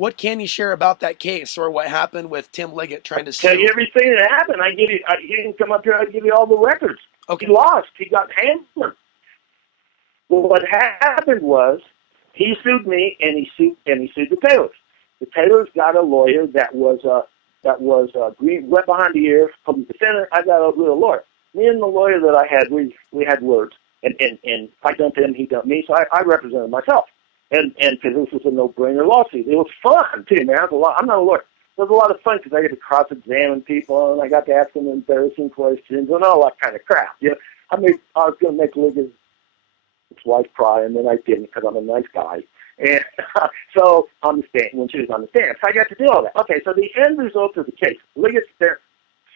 What can you share about that case or what happened with Tim Leggett trying to Tell you sue? everything that happened. I give you. He didn't come up here. I give you all the records. Okay. He lost. He got hammered. Well, what happened was he sued me, and he sued the Taylors. The Taylors got a lawyer that was green, wet behind the ears, public defender. I got a real lawyer. Me and the lawyer that I had, we had words, and I dumped him, he dumped me, so I represented myself, and because this was a no-brainer lawsuit. It was fun too, man. It was a lot. I'm not a lawyer. It was a lot of fun because I get to cross-examine people, and I got to ask them embarrassing questions and all that kind of crap. You know, I was going to make Leggett's wife cry, and then I didn't because I'm a nice guy. And so on the stand, when she was on the stand, so I got to do all that. Okay, so the end result of the case, Leggett spent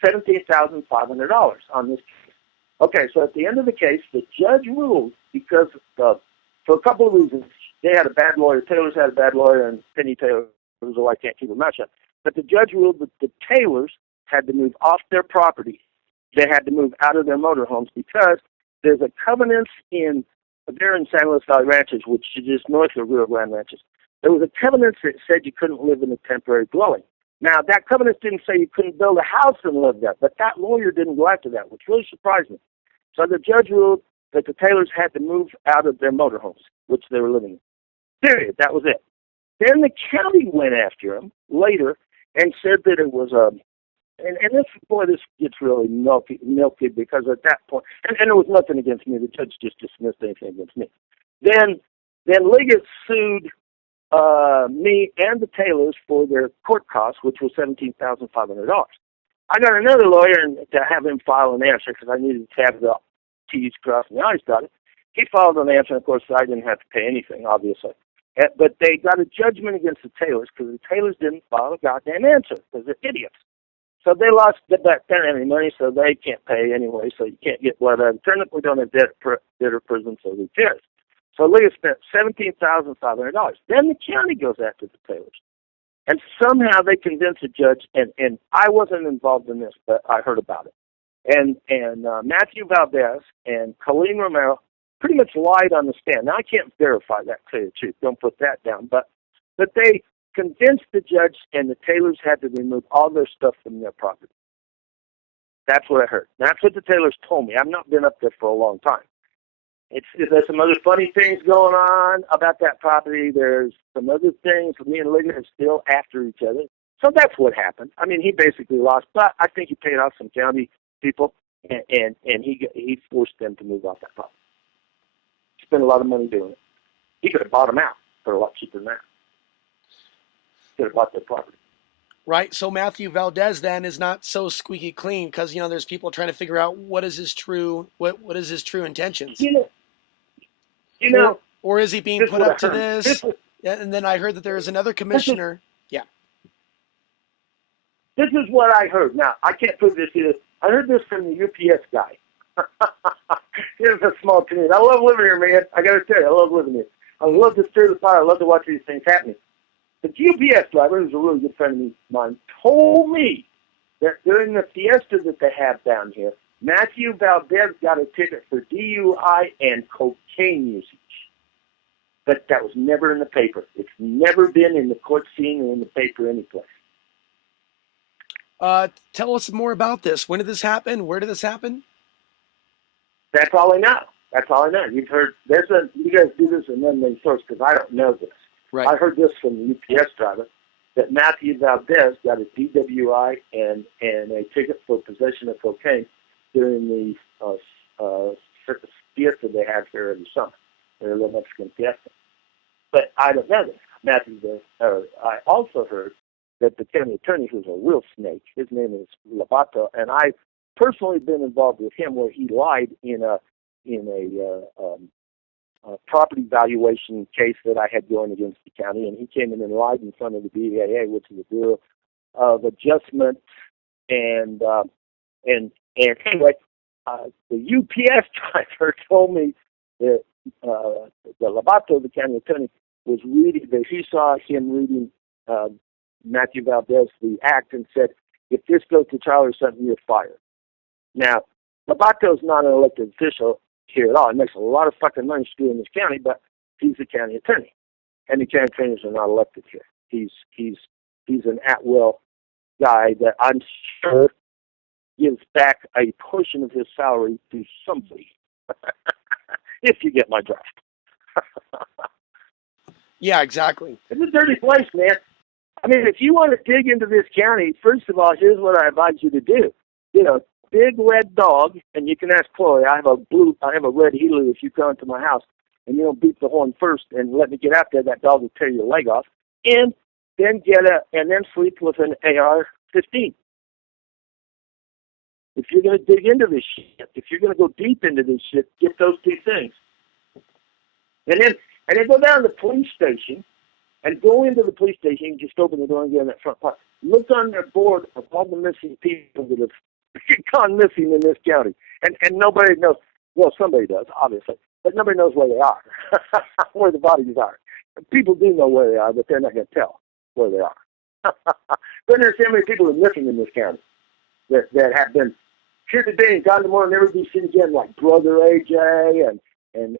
$17,500 on this case. Okay, so at the end of the case, the judge ruled because for a couple of reasons. They had a bad lawyer. Taylors had a bad lawyer, and Penny Taylor was I can't keep her mouth shut. But the judge ruled that the Taylors had to move off their property. They had to move out of their motorhomes because there's a covenant they're in San Luis Valley Ranches, which is just north of Rio Grande Ranches. There was a covenant that said you couldn't live in a temporary dwelling. Now, that covenant didn't say you couldn't build a house and live there, but that lawyer didn't go after that, which really surprised me. So the judge ruled that the Taylors had to move out of their motorhomes, which they were living in. Period. That was it. Then the county went after him later and said that it was this gets really milky because at that point, and there was nothing against me. The judge just dismissed anything against me. Then Leggett sued me and the Taylors for their court costs, which was $17,500. I got another lawyer to have him file an answer because I needed to have the T's crossed and the I's dotted. He filed an answer, and of course, I didn't have to pay anything, obviously. But they got a judgment against the Taylors because the Taylors didn't file a goddamn answer because they're idiots. So they lost the bet. They don't have any money, so they can't pay anyway. So you can't get blood out of the turnip. We don't have debtor prison, so who cares? So Leggett spent $17,500. Then the county goes after the Taylors, and somehow they convince a judge. And I wasn't involved in this, but I heard about it. And Mathew Valdez and Colleen Romero pretty much lied on the stand. Now I can't verify that, to tell you the truth. Don't put that down, but they convinced the judge, and the Taylors had to remove all their stuff from their property. That's what I heard. That's what the Taylors told me. I've not been up there for a long time. There's some other funny things going on about that property. There's some other things. Me and Leggett are still after each other. So that's what happened. I mean, he basically lost, but I think he paid off some county people, and he forced them to move off that property. Spent a lot of money doing it. He could have bought them out for a lot cheaper than that. Could have bought their property. Right. So Mathew Valdez then is not so squeaky clean because there's people trying to figure out what is his true intentions. Or is he being put up to this? And then I heard that there is another commissioner. This is what I heard. Now I can't prove this either. I heard this from the UPS guy. Here's a small community. I love living here, man. I got to tell you, I love living here. I love to stir the fire. I love to watch these things happening. The UPS driver, who's a really good friend of mine, told me that during the fiesta that they have down here, Mathew Valdez got a ticket for DUI and cocaine usage. But that was never in the paper. It's never been in the court scene or in the paper anyplace. Tell us more about this. When did this happen? Where did this happen? That's all I know. That's all I know. You've heard, you guys do this in unnamed source because I don't know this. Right. I heard this from the UPS driver that Mathew Valdez got a DWI and a ticket for possession of cocaine during the fiesta they have here every summer, their little Mexican fiesta. But I don't know this. I also heard that the county attorney, who's a real snake, his name is Lobato, and I've personally been involved with him where he lied in a property valuation case that I had going against the county, and he came in and lied in front of the BAA, which is the Bureau of Adjustment, and anyway, the UPS driver told me that the Lobato, the county attorney, was reading that he saw him reading Mathew Valdez the act and said, if this goes to trial or something, you're fired. Now, Lobato's not an elected official here at all. He makes a lot of fucking money screwing this county, but he's the county attorney. And the county attorneys are not elected here. He's an at-will guy that I'm sure gives back a portion of his salary to somebody. If you get my drift. Yeah, exactly. It's a dirty place, man. I mean, if you want to dig into this county, first of all, here's what I advise you to do. Big red dog, and you can ask Chloe. I have a red Healy if you come to my house, and you don't beat the horn first and let me get out there. That dog will tear your leg off, and then sleep with an AR-15. If you're going to dig into this shit, if you're going to go deep into this shit, get those two things. And then go down to the police station and go into the police station and just open the door and get in that front part. Look on their board of all the missing people that have gone missing in this county. And nobody knows. Well, somebody does, obviously. But nobody knows where they are, where the bodies are. People do know where they are, but they're not going to tell where they are. But there's so many people that are missing in this county that have been here today and gone tomorrow and never be seen again, like Brother AJ and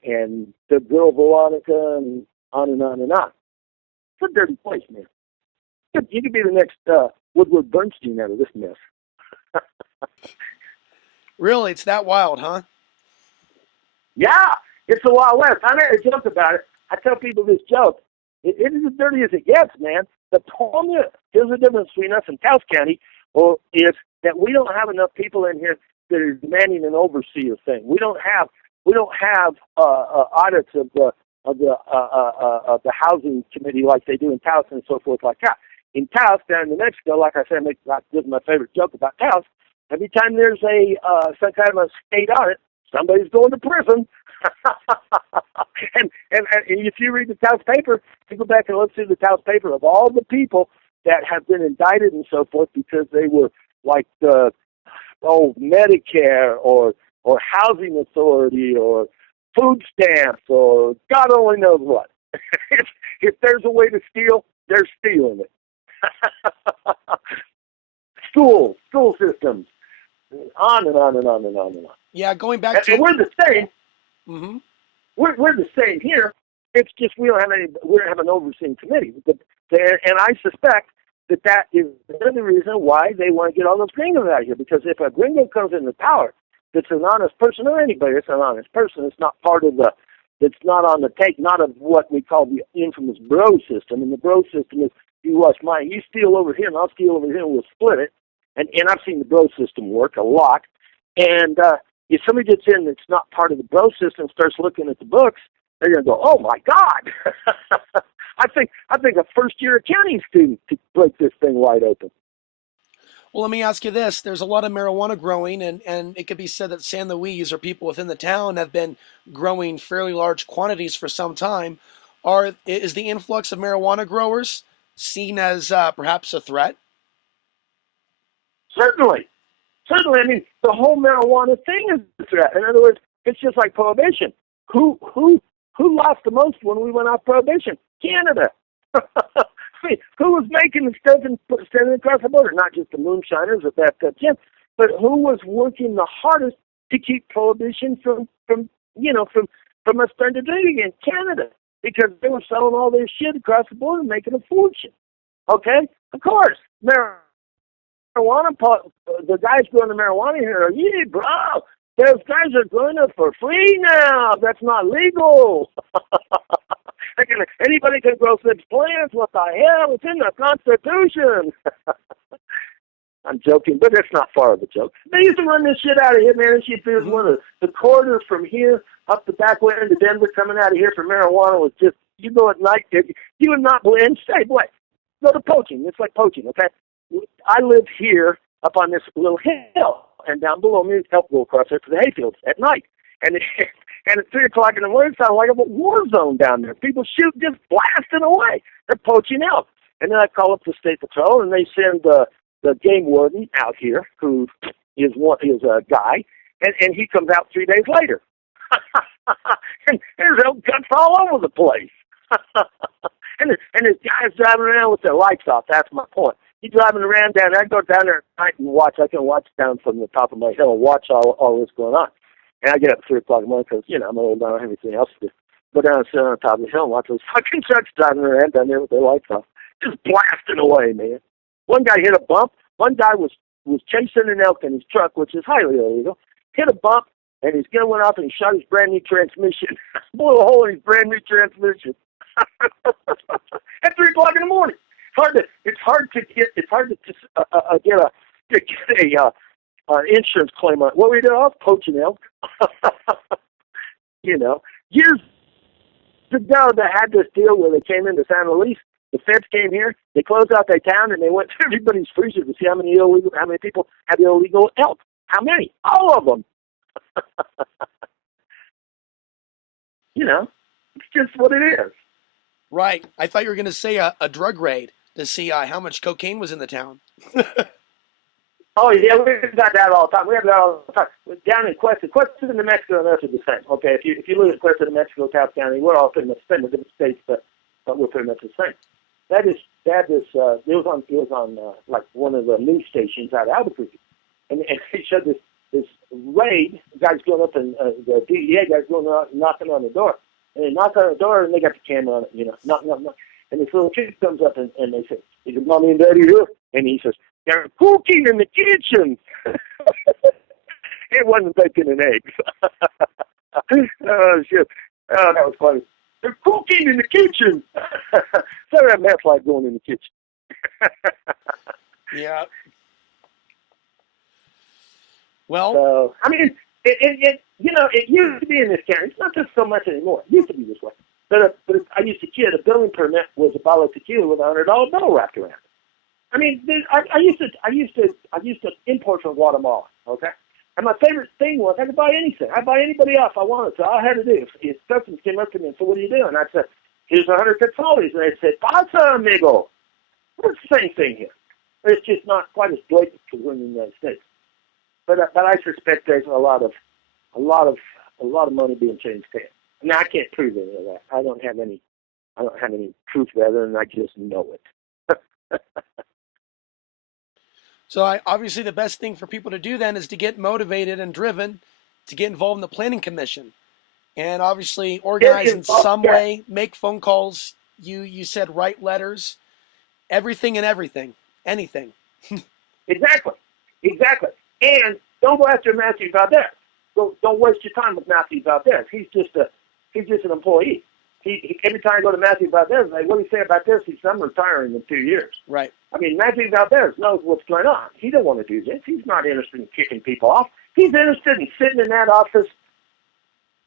the girl Veronica and on and on and on. It's a dirty place, man. You could be the next Woodward Bernstein out of this mess. Really? It's that wild, huh? Yeah, it's the Wild West. I never joke about it. I tell people this joke. It is as dirty as it gets, man. The problem is, here's the difference between us and Taos County, is that we don't have enough people in here that are demanding an overseer thing. We don't have audits of the housing committee like they do in Taos and so forth like that. In Taos, down in New Mexico, like I said, this is my favorite joke about Taos. Every time there's some kind of a state audit, somebody's going to prison. and if you read the Taos paper, you go back and look through the Taos paper of all the people that have been indicted and so forth because they were like Medicare or housing authority or food stamps or God only knows what. if there's a way to steal, they're stealing it. School systems, on and on and on and on and on. Yeah, going back to... And we're the same. Mm-hmm. We're the same here. It's just we don't have an overseeing committee. And I suspect that is another reason why they want to get all those gringos out of here. Because if a gringo comes into power that's an honest person, or anybody that's an honest person, it's not part of it's not on the take, not of what we call the infamous bro system. And the bro system is, you watch mine, you steal over here and I'll steal over here and we'll split it. And I've seen the bro system work a lot. And if somebody gets in that's not part of the bro system, starts looking at the books, they're going to go, oh my God. I think a first-year accounting student could break this thing wide open. Well, let me ask you this. There's a lot of marijuana growing, and it could be said that San Luis or people within the town have been growing fairly large quantities for some time. Is the influx of marijuana growers seen as perhaps a threat? Certainly. I mean, the whole marijuana thing is a threat. In other words, it's just like prohibition. Who lost the most when we went off prohibition? Canada. I mean, who was making the stuff and sending it across the border? Not just the moonshiners with that gin, but who was working the hardest to keep prohibition from us starting to drink again? Canada, because they were selling all their shit across the border, making a fortune. Okay, of course, marijuana. The guys growing the marijuana here are, yeah, bro. Those guys are growing it for free now. That's not legal. Anybody can grow such plants. What the hell? It's in the Constitution. I'm joking, but that's not far of a joke. They used to run this shit out of here, man. This shit was one of the corridors from here up the back way into Denver coming out of here for marijuana was just, you go at night, you would not believe. And say, what? Go to poaching. It's like poaching, okay? I live here up on this little hill, and down below me is help go across there to the hayfields at night. And at 3 o'clock in the morning, it sounds like a war zone down there. People shoot, just blasting away. They're poaching elk. And then I call up the state patrol, and they send the game warden out here, who is a guy, and he comes out 3 days later. And there's elk guts all over the place. and this guy's driving around with their lights off. That's my point. He's driving around down there. I go down there at night and watch. I can watch down from the top of my hill and watch all this going on. And I get up at 3 o'clock in the morning because, I'm old, I don't have anything else to do. Go down and sit on the top of the hill and watch those fucking trucks driving around down there with their lights off. just blasting away, man. One guy hit a bump. One guy was chasing an elk in his truck, which is highly illegal. Hit a bump, and his gun went off, and he shot his brand new transmission. Blew a hole in his brand new transmission at 3:00 in the morning. It's hard to get a insurance claim on it. What were you doing? I was poaching elk. You know, years ago they had this deal where they came into San Luis. The feds came here. They closed out their town, and they went to everybody's freezer to see how many people had illegal elk. How many? All of them. You know, it's just what it is. Right. I thought you were going to say a drug raid to see how much cocaine was in the town. Oh, yeah, we've got that all the time. We have that all the time. Down in Cuesta and New Mexico and us are the same. Okay, if you live in Cuesta, New Mexico, Taos County, we're all pretty much the same. We're different states, but we're pretty much the same. It was on like one of the news stations out of Albuquerque, and they showed this raid. Guys going up and the DEA guys going out and knocking on the door, and they knock on the door and they got the camera on it, you know, knock. And this little kid comes up and they say, "Is your mommy and daddy here?" And he says, "They're cooking in the kitchen." It wasn't bacon and eggs. Oh, shit. Oh, that was funny. "They're cooking in the kitchen." So that meth like going in the kitchen. Yeah. Well, so, I mean, it used to be in this county. It's not just so much anymore. It used to be this way. But I used to kid. A billing permit was a bottle of tequila with a $100 bill wrapped around it. I mean, I used to import from Guatemala. Okay. And my favorite thing was I could buy anything. I'd buy anybody else I wanted. So all I had to do, if customs came up to me and said, "What are you doing?" I'd say, "Here's 100 Quetzales." And they'd say, "Pasa, amigo." It's the same thing here. It's just not quite as blatant as we're in the United States. But I suspect there's a lot of money being changed hands. Now I can't prove any of that. I don't have any proof of that, and I just know it. so obviously the best thing for people to do then is to get motivated and driven to get involved in the planning commission, and obviously organize in some way, make phone calls. You said write letters, anything. Exactly. And don't go after Mathew Valdez. Don't waste your time with Mathew Valdez. He's just an employee. He every time I go to Mathew Valdez, like, "What do you say about this?" He says, "I'm retiring in 2 years." Right. I mean, Mathew Valdez knows what's going on. He don't want to do this. He's not interested in kicking people off. He's interested in sitting in that office,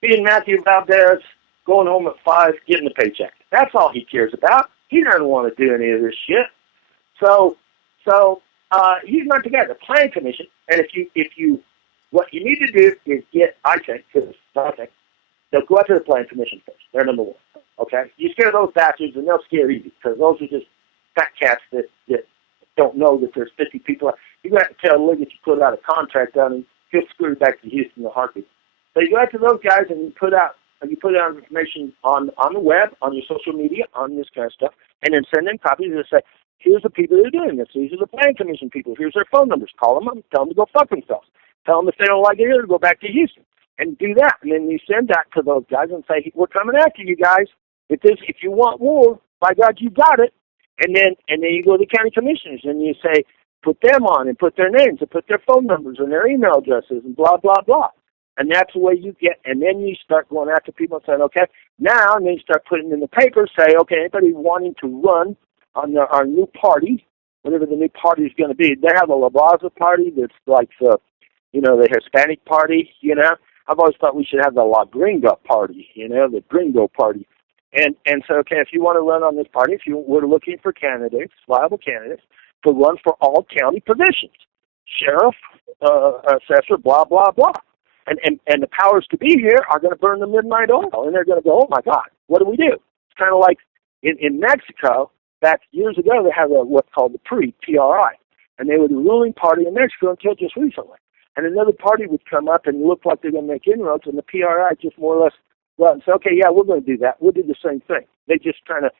being Mathew Valdez, going home at 5, getting a paycheck. That's all he cares about. He doesn't want to do any of this shit. So he's not together. The Planning Commission, and what you need to do is I think, they'll go out to the Planning Commission first. They're number one. Okay? You scare those bastards, and they'll scare easy, because those are just fat cats that don't know that there's 50 people. You got to tell Leggett you put out a contract on him, he'll screw you back to Houston in a heartbeat. So you go out to those guys and you put out information on the web, on your social media, on this kind of stuff, and then send them copies and say, "Here's the people that are doing this. These are the Planning Commission people. Here's their phone numbers. Call them up. Tell them to go fuck themselves. Tell them if they don't like it here to go back to Houston." And do that. And then you send that to those guys and say, "We're coming after you guys. If you want war, by God, you got it." And then you go to the county commissioners and you say, put them on and put their names and put their phone numbers and their email addresses and blah, blah, blah. And that's the way you get, and then you start going after people and saying, okay, now, and then you start putting in the paper, say, okay, anybody wanting to run on our new party, whatever the new party is going to be. They have a La Raza party that's like the Hispanic party, I've always thought we should have the La Gringa party, the Gringo party. And so, okay, if you want to run on this party, we're looking for candidates, viable candidates, to run for all county positions, sheriff, assessor, blah, blah, blah. And the powers to be here are going to burn the midnight oil, and they're going to go, oh, my God, what do we do? It's kind of like in Mexico, back years ago, they had what's called the PRI, P-R-I, and they were the ruling party in Mexico until just recently. And another party would come up and look like they're going to make inroads, and the PRI just more or less go out and say, okay, yeah, we're going to do that. We'll do the same thing. They just kind of,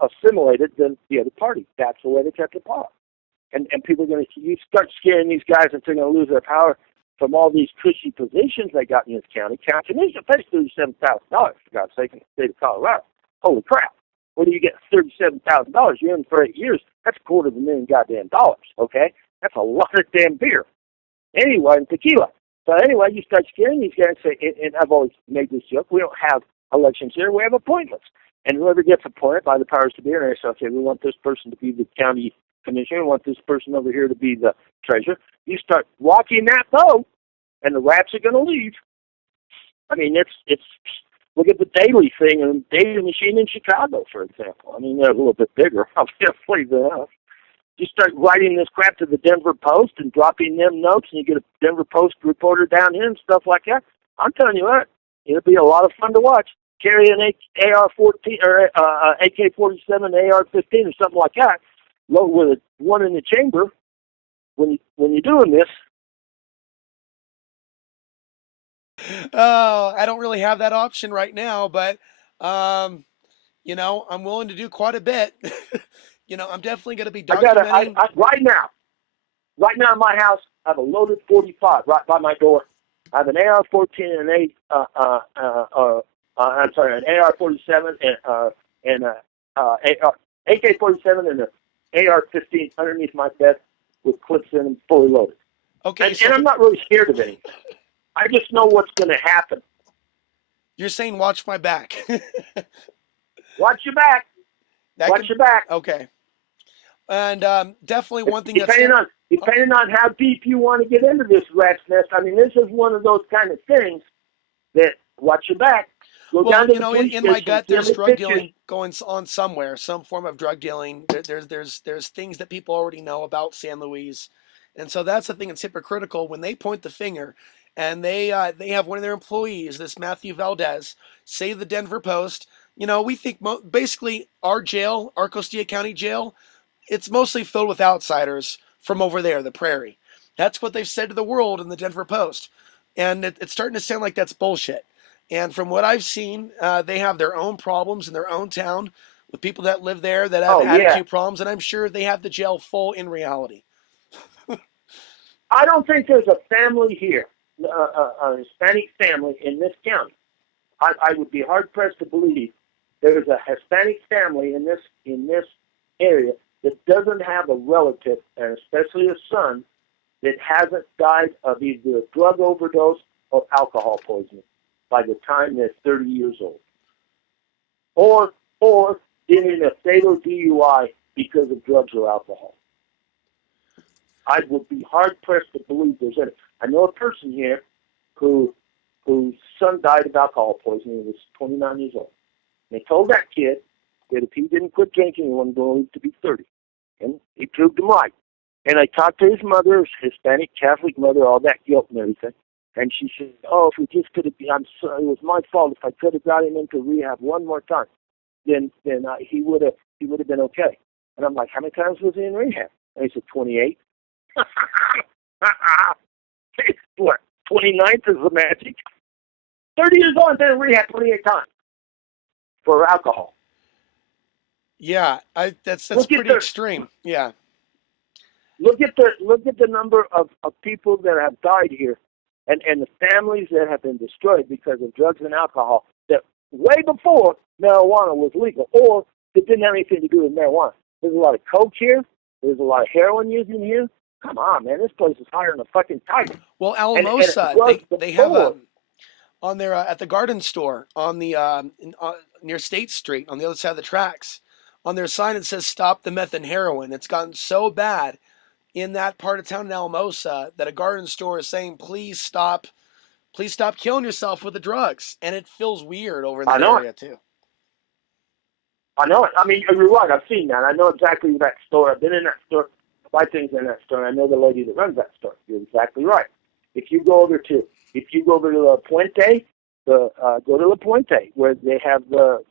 assimilated the other party. That's the way they kept the power. And people are going to start scaring these guys that they're going to lose their power from all these cushy positions they got in this county. County commission pays $37,000, for God's sake, in the state of Colorado. Holy crap. What do you get? $37,000. You're in for 8 years. That's $250,000 goddamn dollars. Okay, that's a lot of damn beer. Anyway, and tequila. So anyway, you start scaring these guys. Say, and I've always made this joke. We don't have elections here. We have appointments. And whoever gets appointed by the powers to be, and they say, okay, we want this person to be the county commissioner. We want this person over here to be the treasurer. You start walking that boat, and the rats are going to leave. I mean, it's. Look at the Daily thing and Daily Machine in Chicago, for example. I mean, they're a little bit bigger, obviously, than us. You start writing this crap to the Denver Post and dropping them notes, and you get a Denver Post reporter down here and stuff like that. I'm telling you what, it'll be a lot of fun to watch. Carry an AR-14 or AK-47, AR-15, or something like that, load with one in the chamber. When you're doing this. Oh, I don't really have that option right now, but you know, I'm willing to do quite a bit. You know, I'm definitely going to be documenting. Right now in my house, I have a loaded 45 right by my door. I have an AR-14 and an AR-47 and AK-47 and an AR-15 underneath my bed with clips in them, fully loaded. Okay, and I'm not really scared of anything. I just know what's going to happen. You're saying watch my back. Watch your back. Watch your back. Okay. And definitely one thing depending on how deep you want to get into this rat's nest. I mean, this is one of those kind of things that watch your back. Well, you know, in my gut, there's drug dealing going on somewhere, some form of drug dealing. There's things that people already know about San Luis, and so that's the thing that's hypocritical when they point the finger. And they have one of their employees, this Mathew Valdez, say to the Denver Post, you know, we think basically our jail, our Costilla County jail, it's mostly filled with outsiders from over there, the prairie. That's what they've said to the world in the Denver Post. And it's starting to sound like that's bullshit. And from what I've seen, they have their own problems in their own town with people that live there that have attitude problems. And I'm sure they have the jail full in reality. I don't think there's a family here. A Hispanic family in this county. I would be hard pressed to believe there is a Hispanic family in this area that doesn't have a relative, and especially a son, that hasn't died of either a drug overdose or alcohol poisoning by the time they're 30 years old, or in a fatal DUI because of drugs or alcohol. I would be hard pressed to believe there's any. I know a person here whose son died of alcohol poisoning. He was 29 years old. And they told that kid that if he didn't quit drinking, he wasn't going to live to be 30. And he proved him right. And I talked to his mother, his Hispanic Catholic mother, all that guilt and everything. And she said, "Oh, if we just could have been, I'm sorry, it was my fault. If I could have got him into rehab one more time, then he would have been okay." And I'm like, "How many times was he in rehab?" And he said, 28. What? 29th is the magic. 30 years old and been in rehab 28 times for alcohol. Yeah, that's pretty extreme. Yeah. Look at the number of people that have died here, and the families that have been destroyed because of drugs and alcohol that way before marijuana was legal, or that didn't have anything to do with marijuana. There's a lot of coke here. There's a lot of heroin using here. Come on, man, this place is higher than a fucking tiger. Well, Alamosa, they have on their at the garden store on the near State Street on the other side of the tracks. On their sign it says "Stop the meth and heroin." It's gotten so bad in that part of town in Alamosa that a garden store is saying, "Please stop killing yourself with the drugs," and it feels weird over in that area too. I know it. I mean, you're right. I've seen that. I know exactly that store. I've been in that store. Buy things in that store. I know the lady that runs that store. You're exactly right. If you go over to La Puente, go to La Puente where they have the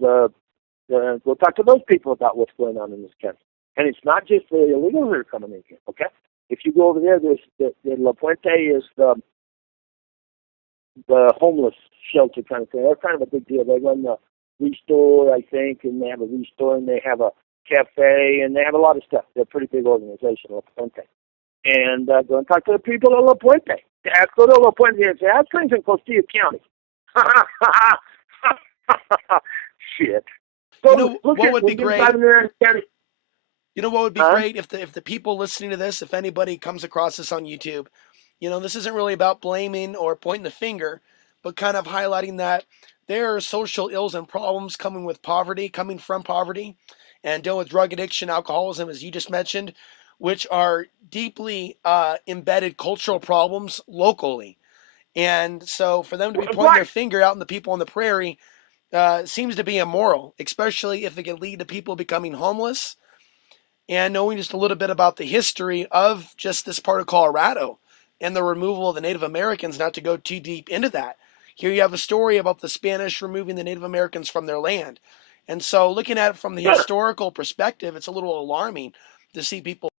go talk to those people about what's going on in this country. And it's not just the illegals that are coming in here. Okay, if you go over there, there's the La Puente is the homeless shelter kind of thing. They're kind of a big deal. They run the Restore, I think, and they have a Restore and they have a cafe, and they have a lot of stuff. They're a pretty big organization, La Puente. And go and talk to the people at La Puente. Go to La Puente and say, "How's things in Costilla County?" Shit. You Go know look what at would be when you great? drive in there and county. You know what would be Huh? great if the people listening to this, if anybody comes across this on YouTube, this isn't really about blaming or pointing the finger, but kind of highlighting that there are social ills and problems coming from poverty, and dealing with drug addiction, alcoholism, as you just mentioned, which are deeply embedded cultural problems locally. And so for them to be pointing their Right. finger out in the people on the prairie seems to be immoral, especially if it can lead to people becoming homeless, and knowing just a little bit about the history of just this part of Colorado and the removal of the Native Americans, not to go too deep into that. Here you have a story about the Spanish removing the Native Americans from their land. And so, looking at it from the Sure. historical perspective, it's a little alarming to see people